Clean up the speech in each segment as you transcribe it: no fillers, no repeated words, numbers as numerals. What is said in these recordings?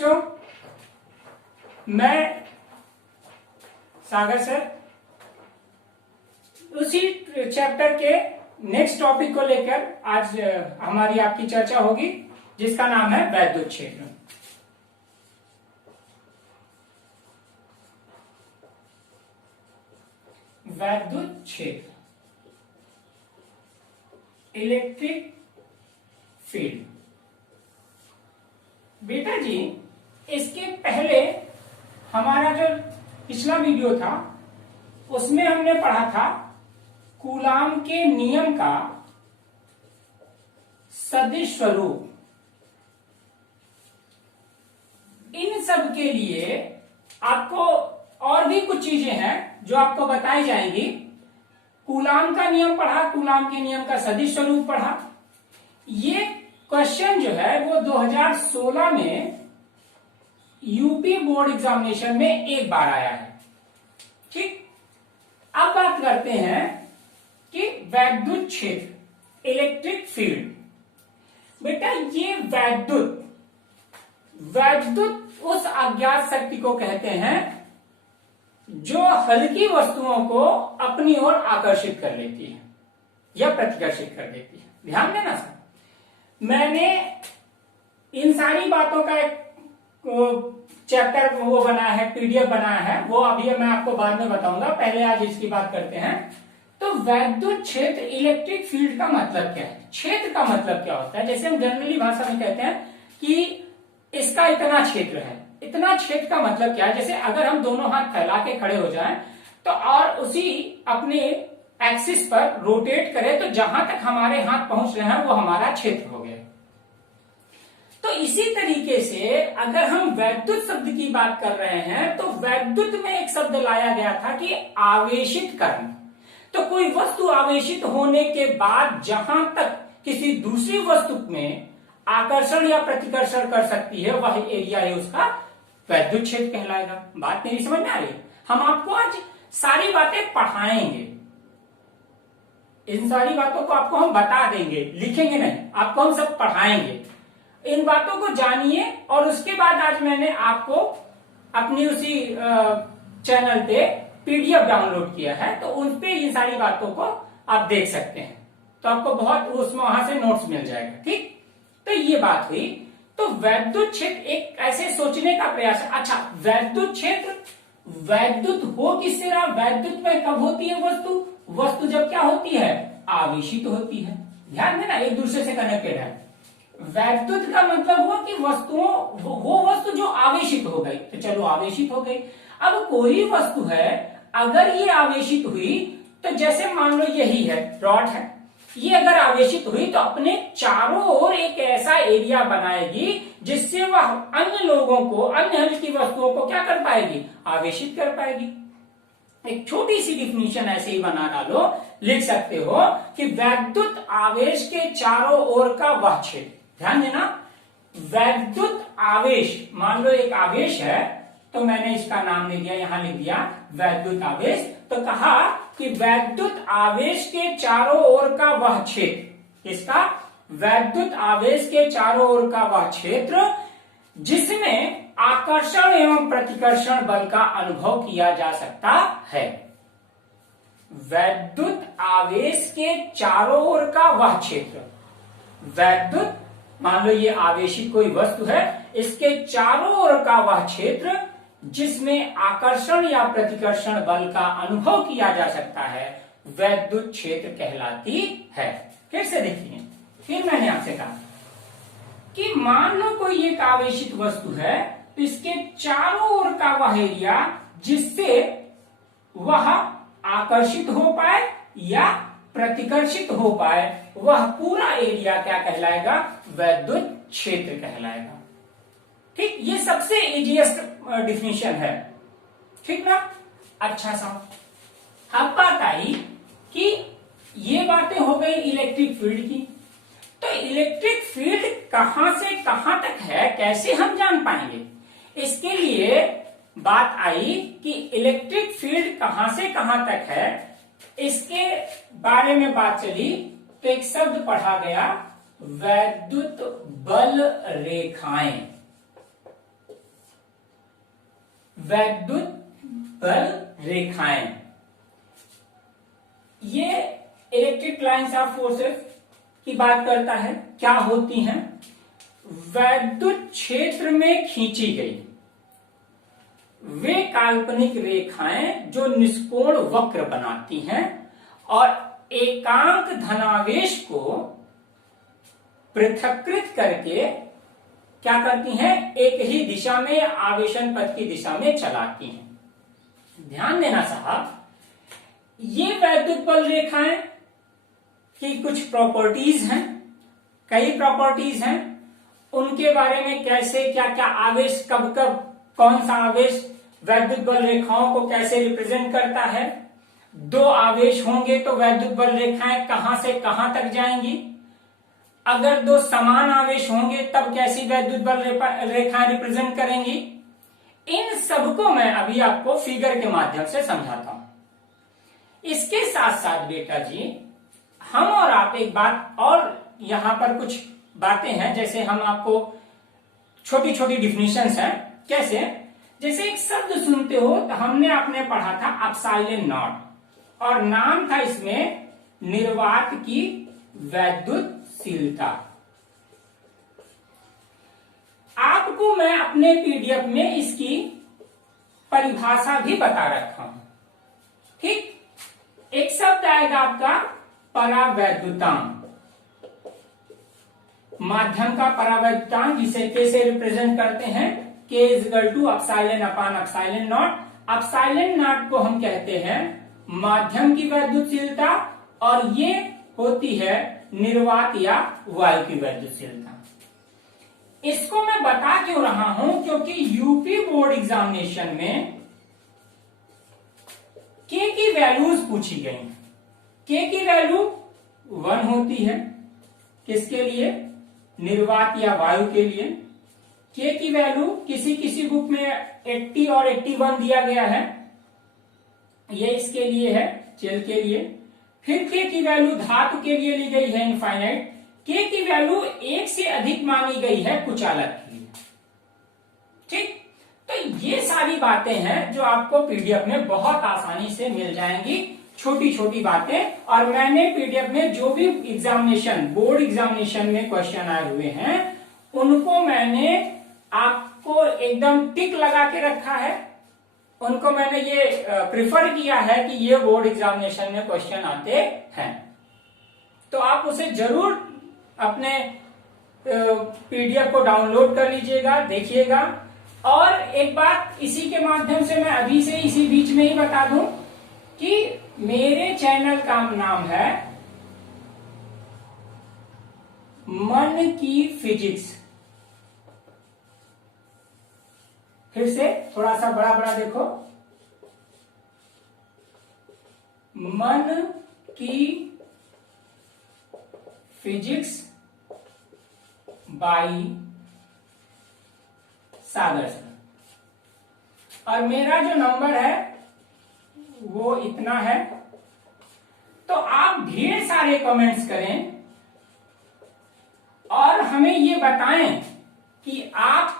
बच्चों, मैं सागर सर उसी चैप्टर के नेक्स्ट टॉपिक को लेकर आज हमारी आपकी चर्चा होगी, जिसका नाम है वैद्युत क्षेत्र। वैद्युत क्षेत्र, इलेक्ट्रिक फील्ड। बेटा जी, इसके पहले हमारा जो पिछला वीडियो था उसमें हमने पढ़ा था कूलाम के नियम का सदिश स्वरूप। इन सब के लिए आपको और भी कुछ चीजें हैं जो आपको बताई जाएंगी। कूलाम का नियम पढ़ा, कूलाम के नियम का सदिश स्वरूप पढ़ा। ये क्वेश्चन जो है वो 2016 में यूपी बोर्ड एग्जामिनेशन में एक बार आया है। ठीक, अब बात करते हैं कि वैद्युत क्षेत्र, इलेक्ट्रिक फील्ड। बेटा, ये वैद्युत उस अज्ञात शक्ति को कहते हैं जो हल्की वस्तुओं को अपनी ओर आकर्षित कर लेती है या प्रतिकर्षित कर देती है। ध्यान देना सर, मैंने इन सारी बातों का एक चैप्टर वो बनाया है, पीडीएफ बनाया है, वो अभी मैं आपको बाद में बताऊंगा। पहले आज इसकी बात करते हैं। तो वैद्युत क्षेत्र, इलेक्ट्रिक फील्ड का मतलब क्या है? क्षेत्र का मतलब क्या होता है? जैसे हम जनरली भाषा में कहते हैं कि इसका इतना क्षेत्र है। इतना क्षेत्र का मतलब क्या है? जैसे अगर हम दोनों हाथ फैला के खड़े हो जाएं तो और उसी अपने एक्सिस पर रोटेट करें तो जहां तक हमारे हाथ पहुंच रहे हैं वो हमारा क्षेत्र हो गया। तो इसी तरीके से अगर हम वैद्युत शब्द की बात कर रहे हैं तो वैद्युत में एक शब्द लाया गया था कि आवेशित करना। तो कोई वस्तु आवेशित होने के बाद जहां तक किसी दूसरी वस्तु में आकर्षण या प्रतिकर्षण कर सकती है वह एरिया है उसका वैद्युत क्षेत्र कहलाएगा। बात मेरी समझ में आ रही है? हम आपको आज सारी बातें पढ़ाएंगे, इन सारी बातों को आपको हम बता देंगे, लिखेंगे नहीं, आपको हम सब पढ़ाएंगे। इन बातों को जानिए और उसके बाद आज मैंने आपको अपनी उसी चैनल पे पीडीएफ डाउनलोड किया है, तो उन पे इन सारी बातों को आप देख सकते हैं। तो आपको बहुत उसमें वहां से नोट्स मिल जाएगा। ठीक, तो ये बात हुई। तो वैद्युत क्षेत्र एक ऐसे सोचने का प्रयास है। अच्छा, वैद्युत क्षेत्र वैद्युत हो किससे रहा? वैद्युत में कब होती है वस्तु जब क्या होती है? आवेशित होती है। ध्यान देना, एक दूसरे से कनेक्टेड है। वैद्युत का मतलब हुआ कि वस्तुओं, वो वस्तु जो आवेशित हो गई। तो चलो आवेशित हो गई। अब कोई वस्तु है, अगर ये आवेशित हुई तो जैसे मान लो यही है, रॉड है, ये अगर आवेशित हुई तो अपने चारों ओर एक ऐसा एरिया बनाएगी जिससे वह अन्य लोगों को, अन्य हल्की वस्तुओं को क्या कर पाएगी? आवेशित कर पाएगी। एक छोटी सी डिफिनीशन ऐसे ही बना डालो, लिख सकते हो कि वैद्युत आवेश के चारों ओर का वह क्षेत्र। ध्यान देना, वैद्युत आवेश, मान लो एक आवेश है तो मैंने इसका नाम ले दिया, यहां लिख दिया वैद्युत आवेश। तो कहा कि वैद्युत आवेश के चारों ओर का वह क्षेत्र, इसका वैद्युत आवेश के चारों ओर का वह क्षेत्र जिसमें आकर्षण एवं प्रतिकर्षण बल का अनुभव किया जा सकता है। वैद्युत आवेश के चारों ओर का वह क्षेत्र, वैद्युत, मान लो ये आवेशित कोई वस्तु है, इसके चारों ओर का वह क्षेत्र जिसमें आकर्षण या प्रतिकर्षण बल का अनुभव किया जा सकता है वैद्युत क्षेत्र कहलाती है। फिर से देखिए, फिर मैंने आपसे कहा कि मान लो कोई एक आवेशित वस्तु है तो इसके चारों ओर का वह एरिया जिससे वह आकर्षित हो पाए या प्रतिकर्षित हो पाए, वह पूरा एरिया क्या कहलाएगा? वैद्युत क्षेत्र कहलाएगा। ठीक, ये सबसे इजीएस्ट डिफिनीशन है। ठीक ना? अच्छा सा, अब बात आई कि ये बातें हो गई इलेक्ट्रिक फील्ड की। तो इलेक्ट्रिक फील्ड कहां से कहां तक है, कैसे हम जान पाएंगे? इसके लिए बात आई कि इलेक्ट्रिक फील्ड कहां से कहां तक है, इसके बारे में बात चली तो एक शब्द पढ़ा गया, वैद्युत बल रेखाएं। वैद्युत बल रेखाएं, ये इलेक्ट्रिक लाइंस ऑफ फोर्सेस की बात करता है। क्या होती हैं? वैद्युत क्षेत्र में खींची गई वे काल्पनिक रेखाएं जो निष्कोण वक्र बनाती हैं और एकांक धनावेश को पृथक्कृत करके क्या करती हैं? एक ही दिशा में, आवेशन पथ की दिशा में चलाती हैं। ध्यान देना साहब, ये वैद्युत बल रेखाएं की कुछ प्रॉपर्टीज हैं, कई प्रॉपर्टीज हैं। उनके बारे में कैसे, क्या क्या आवेश, कब कब कौन सा आवेश वैद्युत बल रेखाओं को कैसे रिप्रेजेंट करता है, दो आवेश होंगे तो वैद्युत बल रेखाएं कहां से कहां तक जाएंगी, अगर दो समान आवेश होंगे तब कैसी वैद्युत बल रेखाएं रिप्रेजेंट करेंगी, इन सबको मैं अभी आपको फिगर के माध्यम से समझाता हूं। इसके साथ साथ बेटा जी, हम और आप एक बात और यहां पर कुछ बातें हैं, जैसे हम आपको छोटी छोटी डिफिनेशंस हैं। कैसे? जैसे एक शब्द सुनते हो तो हमने आपने पढ़ा था एप्सिलॉन नॉट, और नाम था इसमें निर्वात की वैद्युतशीलता। आपको मैं अपने पीडीएफ में इसकी परिभाषा भी बता रखा हूं। ठीक, एक शब्द आएगा आपका परावैद्युतांक, माध्यम का परावैद्युतांक, जिसे कैसे रिप्रेजेंट करते हैं? K equal to epsilon upon epsilon not. Epsilon not को हम कहते हैं माध्यम की वैद्युतशीलता, और ये होती है निर्वात या वायु की वैद्युतशीलता। इसको मैं बता क्यों रहा हूं? क्योंकि यूपी बोर्ड एग्जामिनेशन में K की वैल्यूज पूछी गई। K की वैल्यू 1 होती है, किसके लिए? निर्वात या वायु के लिए। K की वैल्यू किसी किसी बुक में 80 और 81 दिया गया है, ये इसके लिए है, जेल के लिए। फिर K की वैल्यू धातु के लिए ली गई है इनफाइनाइट। K की वैल्यू 1 से अधिक मानी गई है कुचालक के लिए। ठीक, तो ये सारी बातें हैं जो आपको पीडीएफ में बहुत आसानी से मिल जाएंगी, छोटी छोटी बातें। और मैंने पीडीएफ में जो भी एग्जामिनेशन, बोर्ड एग्जामिनेशन में क्वेश्चन आए हुए हैं, उनको मैंने आपको एकदम टिक लगा के रखा है। उनको मैंने ये प्रिफर किया है कि ये बोर्ड एग्जामिनेशन में क्वेश्चन आते हैं, तो आप उसे जरूर अपने पीडीएफ को डाउनलोड कर लीजिएगा, देखिएगा। और एक बात इसी के माध्यम से मैं अभी से इसी बीच में ही बता दूं कि मेरे चैनल का नाम है मन की फिजिक्स। फिर से थोड़ा सा बड़ा बड़ा देखो, मन की फिजिक्स बाई सागर सर। और मेरा जो नंबर है वो इतना है। तो आप ढेर सारे कमेंट्स करें और हमें ये बताएं कि आप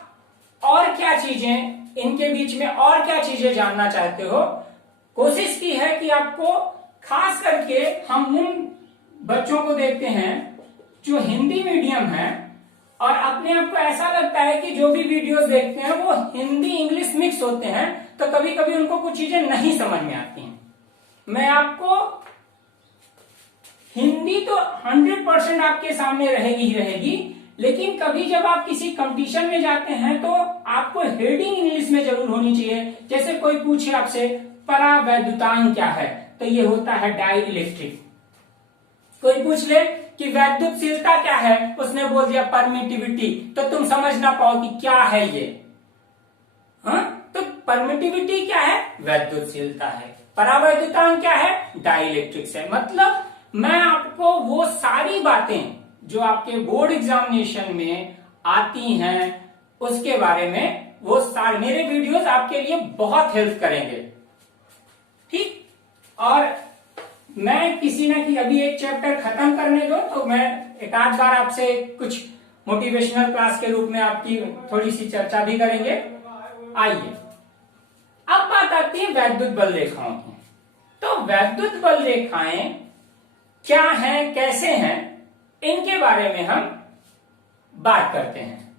और क्या चीजें, इनके बीच में और क्या चीजें जानना चाहते हो। कोशिश की है कि आपको, खास करके हम उन बच्चों को देखते हैं जो हिंदी मीडियम है और अपने आप को ऐसा लगता है कि जो भी वीडियोस देखते हैं वो हिंदी इंग्लिश मिक्स होते हैं, तो कभी कभी उनको कुछ चीजें नहीं समझ में आती हैं। मैं आपको हिंदी तो 100% आपके सामने रहेगी ही रहेगी, लेकिन कभी जब आप किसी कंपटीशन में जाते हैं तो आपको हेडिंग इंग्लिश में जरूर होनी चाहिए। जैसे कोई पूछे आपसे परावैद्युतांक क्या है, तो ये होता है डाई इलेक्ट्रिक। कोई पूछ ले कि वैद्युतशीलता क्या है, उसने बोल दिया परमिटिविटी, तो तुम समझ ना पाओ कि क्या है ये। हाँ, तो परमिटिविटी क्या है? वैद्युतशीलता है। परावैद्युतांक क्या है? डाई इलेक्ट्रिक है। मतलब मैं आपको वो सारी बातें जो आपके बोर्ड एग्जामिनेशन में आती हैं उसके बारे में, वो सारे मेरे वीडियोस आपके लिए बहुत हेल्प करेंगे। ठीक, और मैं किसी ना कि अभी एक चैप्टर खत्म करने दो तो मैं एक आध बार आपसे कुछ मोटिवेशनल क्लास के रूप में आपकी थोड़ी सी चर्चा भी करेंगे। आइए, अब बात आती है वैद्युत बल रेखाओं की। तो वैद्युत बल रेखाएं क्या हैं, कैसे हैं, इनके बारे में हम बात करते हैं।